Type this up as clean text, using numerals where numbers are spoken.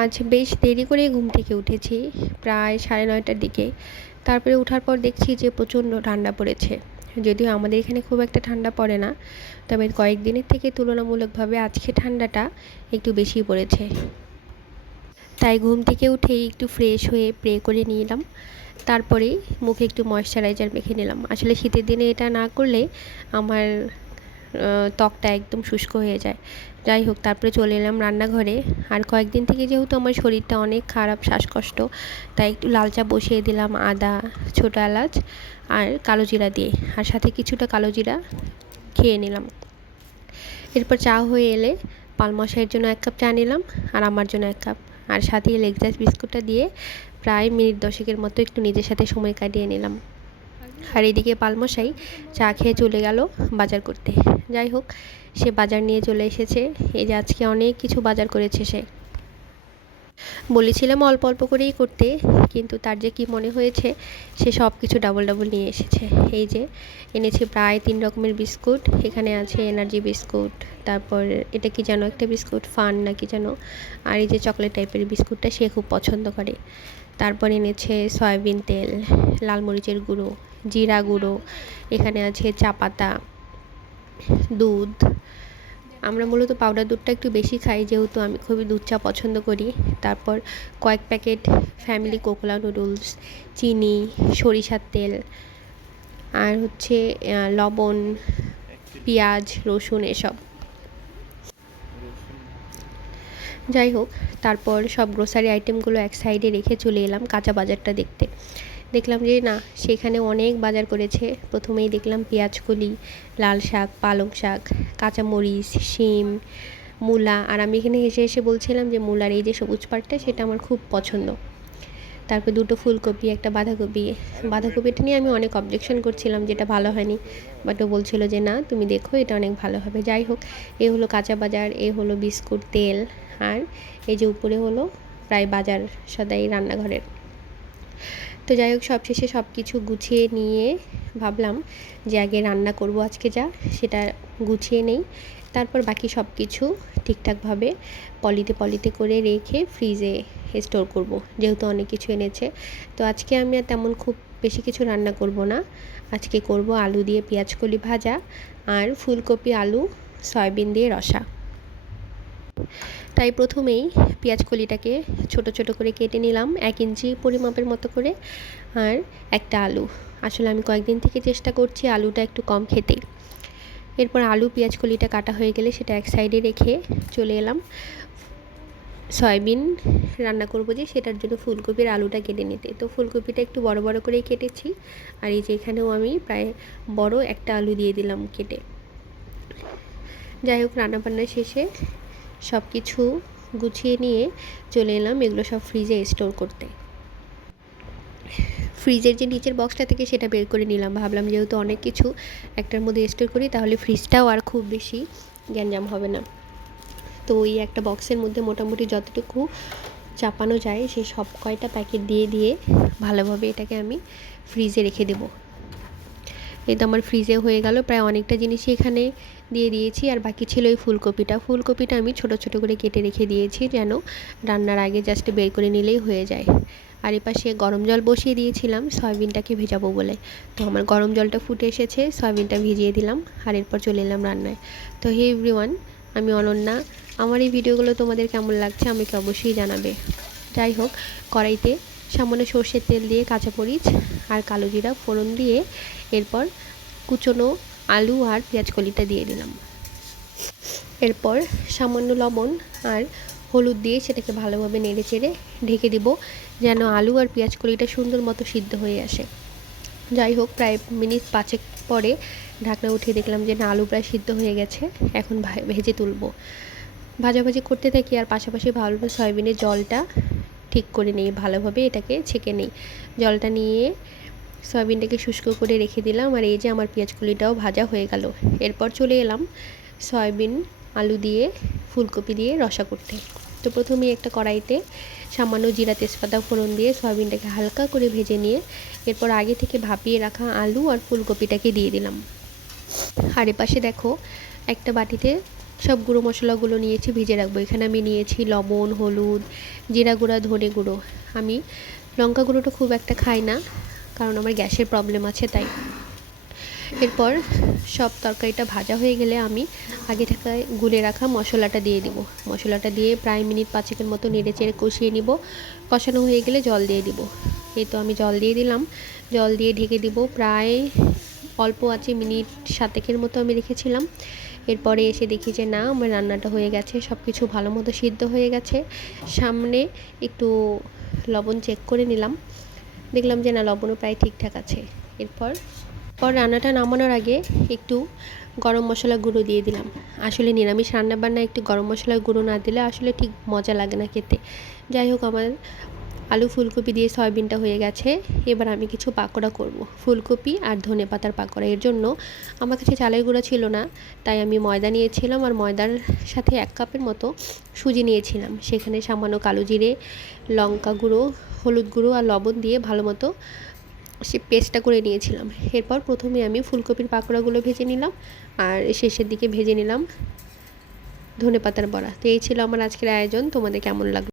আজ বেশ দেরি করে ঘুম থেকে উঠেছি, প্রায় 9:30টার দিকে। তারপরে ওঠার পর দেখছি যে প্রচণ্ড ঠান্ডা পড়েছে। যদিও আমাদের এখানে খুব একটা ঠান্ডা পড়ে না, তবে কয়েকদিনের থেকে তুলনামূলকভাবে আজকে ঠান্ডাটা একটু বেশি পড়েছে। তাই ঘুম থেকে উঠেই একটু ফ্রেশ হয়ে প্রে করে নিলাম। তারপরেই মুখে একটু ময়েশ্চারাইজার মেখে নিলাম। আসলে শীতের দিনে এটা না করলে আমার ত্বকটা একদম শুষ্ক হয়ে যায়। যাই হোক, তারপরে চলে এলাম রান্নাঘরে। আর কয়েকদিন থেকে যেহেতু আমার শরীরটা অনেক খারাপ, শ্বাসকষ্ট, তাই একটু লাল চা বসিয়ে দিলাম আদা, ছোটো এলাচ আর কালো জিরা দিয়ে, আর সাথে কিছুটা কালো জিরা খেয়ে নিলাম। এরপর চা হয়ে এলে পালমশাইয়ের জন্য 1 কাপ চা নিলাম আর আমার জন্য 1 কাপ, আর সাথে লেগজাস বিস্কুটটা দিয়ে প্রায় মিনিট 10 মতো একটু নিজের সাথে সময় কাটিয়ে নিলাম। আর এদিকে পালমশাই চা খেয়ে চলে গেল বাজার করতে। যাই হোক, সে বাজার নিয়ে চলে এসেছে। এই যে আজকে অনেক কিছু বাজার করেছে সে। বলেছিলাম অল্প অল্প করেই করতে, কিন্তু তার যে কী মনে হয়েছে, সে সব কিছু ডাবল ডাবল নিয়ে এসেছে। এই যে এনেছে প্রায় 3 রকমের বিস্কুট। এখানে আছে এনার্জি বিস্কুট, তারপর এটা কি যেন একটা বিস্কুট, ফান না কি যেন, আর এই যে চকলেট টাইপের বিস্কুটটা সে খুব পছন্দ করে। তারপর এনেছে সয়াবিন তেল, লাল মরিচের গুঁড়ো, জিরা গুঁড়ো, এখানে আছে চা পাতা, দুধ। আমরা মূলত পাউডার দুধটা একটু বেশি খাই, যেহেতু আমি খুবই দুধ চা পছন্দ করি। তারপর কয়েক প্যাকেট ফ্যামিলি কোকোলা নুডলস, চিনি, সরিষার তেল, আর হচ্ছে লবণ, পেঁয়াজ, রসুন এসব। যাই হোক, তারপর সব গ্রোসারি আইটেমগুলো এক সাইডে রেখে চলে এলাম কাঁচা বাজারটা দেখতে। দেখলাম যে না, সেখানে অনেক বাজার করেছে। প্রথমেই দেখলাম পেঁয়াজকলি, লাল শাক, পালং শাক, কাঁচামরিচ, শিম, মূলা। আর আমি এখানে হেসে হেসে বলছিলাম যে মূলার এই যে সবুজ পাটটা, সেটা আমার খুব পছন্দ। তারপর 2টো ফুলকপি, একটা বাঁধাকপি। বাঁধাকপিটা নিয়ে আমি অনেক অবজেকশন করছিলাম যেটা ভালো হয়নি, বাট ও বলছিল যে না তুমি দেখো, এটা অনেক ভালো হবে। যাই হোক, এ হলো কাঁচা বাজার, এ হলো বিস্কুট, তেল, আর এই যে উপরে হলো প্রায় বাজার সদাই রান্নাঘরের। তো যাই হোক, সবশেষে সব কিছু গুছিয়ে নিয়ে ভাবলাম যে আগে রান্না করব আজকে যা, সেটা গুছিয়ে নেই। তারপর বাকি সব কিছু ঠিকঠাকভাবে পলিতে করে রেখে ফ্রিজে স্টোর করব, যেহেতু অনেক কিছু এনেছে। তো আজকে আমি আর তেমন খুব বেশি কিছু রান্না করব না। আজকে করব আলু দিয়ে পেঁয়াজকলি ভাজা আর ফুলকপি, আলু, সয়াবিন দিয়ে রসা। তাই প্রথমেই পেঁয়াজকলিটাকে ছোট ছোট করে কেটে নিলাম 1 ইঞ্চি পরিমাপের মতো করে, আর একটা আলু। আসলে আমি কয়েকদিন থেকে চেষ্টা করছি আলুটা একটু কম খেতে। এরপর আলু পেঁয়াজকলিটা কাটা হয়ে গেলে সেটা এক সাইডে রেখে চলে এলাম সয়াবিন রান্না করব যে, সেটার জন্য ফুলকপির আলুটা কেটে নিতে। তো ফুলকপিটা একটু বড় বড় করেই কেটেছি, আর এই যে এখানেও আমি প্রায় বড় একটা আলু দিয়ে দিলাম কেটে। যাই হোক, রান্নাবান্না শেষে সব কিছু গুছিয়ে নিয়ে চলে এলাম এগুলো সব ফ্রিজে স্টোর করতে। ফ্রিজের যে নিচের বক্সটা থেকে সেটা বের করে নিলাম। ভাবলাম যেহেতু অনেক কিছু একটার মধ্যে স্টোর করি, তাহলে ফ্রিজটাও আর খুব বেশি গ্যাঞ্জাম হবে না। তো ওই একটা বক্সের মধ্যে মোটামুটি যতটুকু চাপানো যায় সেই সব কয়টা প্যাকেট দিয়ে ভালোভাবে এটাকে আমি ফ্রিজে রেখে দেবো। এই তো আমার ফ্রিজে হয়ে গেল, প্রায় অনেকটা জিনিসই এখানে দিয়ে দিয়েছি। আর বাকি ছিল এই ফুলকপিটা আমি ছোট ছোট করে কেটে রেখে দিয়েছি, যেন রান্নার আগে জাস্ট বের করে নিলেই হয়ে যায়। আর এপাশে গরম জল বসিয়ে দিয়েছিলাম সয়াবিনটাকে ভেজাবো বলে। তো আমার গরম জলটা ফুটে এসেছে, সয়াবিনটা ভিজিয়ে দিলাম, আর এরপর চলে এলাম রান্নায়। তো হে এভরিওয়ান, আমি অনন্যা। আমার এই ভিডিওগুলো তোমাদের কেমন লাগছে আমাকে অবশ্যই জানাবে। যাই হোক, কড়াইতে সামান্য সর্ষের তেল দিয়ে কাঁচামরিচ আর কালো জিরা ফোড়ন দিয়ে এরপর কুচনো আলু আর পেঁয়াজকলিটা দিয়ে দিলাম। এরপর সামান্য লবণ আর হলুদ দিয়ে সেটাকে ভালোভাবে নেড়ে চেড়ে ঢেকে দিব, যেন আলু আর পেঁয়াজকলিটা সুন্দর মতো সিদ্ধ হয়ে আসে। যাই হোক, প্রায় মিনিট 5 পরে ঢাকনা উঠিয়ে দেখলাম যে না, আলু প্রায় সিদ্ধ হয়ে গেছে। এখন ভেজে তুলব। ভাজাভাজি করতে থাকি, আর পাশাপাশি ভালোভাবে সয়াবিনের জলটা ঠিক করে নিই, ভালোভাবে এটাকে ছেঁকে নিই। জলটা নিয়ে সয়াবিনটাকে শুষ্ক করে রেখে দিলাম, আর এই যে আমার পেঁয়াজকলিটাও ভাজা হয়ে গেল। এরপর চলে এলাম সয়াবিন, আলু দিয়ে, ফুলকপি দিয়ে রসা করতে। তো প্রথমেই একটা কড়াইতে সামান্য জিরা তেজপাতা ফোড়ন দিয়ে সয়াবিনটাকে হালকা করে ভেজে নিয়ে এরপর আগে থেকে ভাপিয়ে রাখা আলু আর ফুলকপিটাকে দিয়ে দিলাম। আর এপাশে দেখো, একটা বাটিতে সব গুঁড়ো মশলাগুলো নিয়েছি, ভেজে রাখবো। এখানে আমি নিয়েছি লবণ, হলুদ, জিরা গুঁড়া, ধনে গুঁড়ো। আমি লঙ্কা গুঁড়োটা খুব একটা খাই না, কারণ আমার গ্যাসের প্রবলেম আছে তাই। এরপর সব তরকারিটা ভাজা হয়ে গেলে আমি আগে থেকে গুলে রাখা মশলাটা দিয়ে দিব। মশলাটা দিয়ে প্রায় মিনিট 5 মতো নেড়ে চেড়ে কষিয়ে নিব। কষানো হয়ে গেলে জল দিয়ে দিব। এই তো আমি জল দিয়ে দিলাম। জল দিয়ে ঢেকে দিব প্রায় অল্প আছে মিনিট 7 মতো আমি রেখেছিলাম। এরপরে এসে দেখি যে না, আমার রান্নাটা হয়ে গেছে, সব কিছু ভালো মতো সিদ্ধ হয়ে গেছে। সামনে একটু লবণ চেক করে নিলাম, দেখলাম যে না, লবণও প্রায় ঠিকঠাক আছে। এরপর রান্নাটা নামানোর আগে একটু গরম মশলা গুঁড়ো দিয়ে দিলাম। আসলে নিরামিষ রান্নাবান্না একটু গরম মশলার গুঁড়ো না দিলে আসলে ঠিক মজা লাগে না খেতে। যাই হোক, আমার আলু ফুলকপি দিয়ে সয়াবিনটা হয়ে গেছে। এবার আমি কিছু পাকোড়া করব, ফুলকপি আর ধনেপাতার পাকোড়া। এর জন্য আমার কাছে চালের গুঁড়া ছিল না, তাই আমি ময়দা নিয়েছিলাম, আর ময়দার সাথে 1 কাপের মতো সুজি নিয়েছিলাম। সেখানে সামান্য কালো জিরে, লঙ্কা গুঁড়ো, হলুদ গুঁড়ো আর লবণ দিয়ে ভালো মতো সে পেস্টটা করে নিয়েছিলাম। এরপর প্রথমে আমি ফুলকপির পাকোড়াগুলো ভেজে নিলাম, আর শেষের দিকে ভেজে নিলাম ধনেপাতার বড়া। তো এই ছিল আমার আজকের আয়োজন। তোমাদের কেমন লাগলো?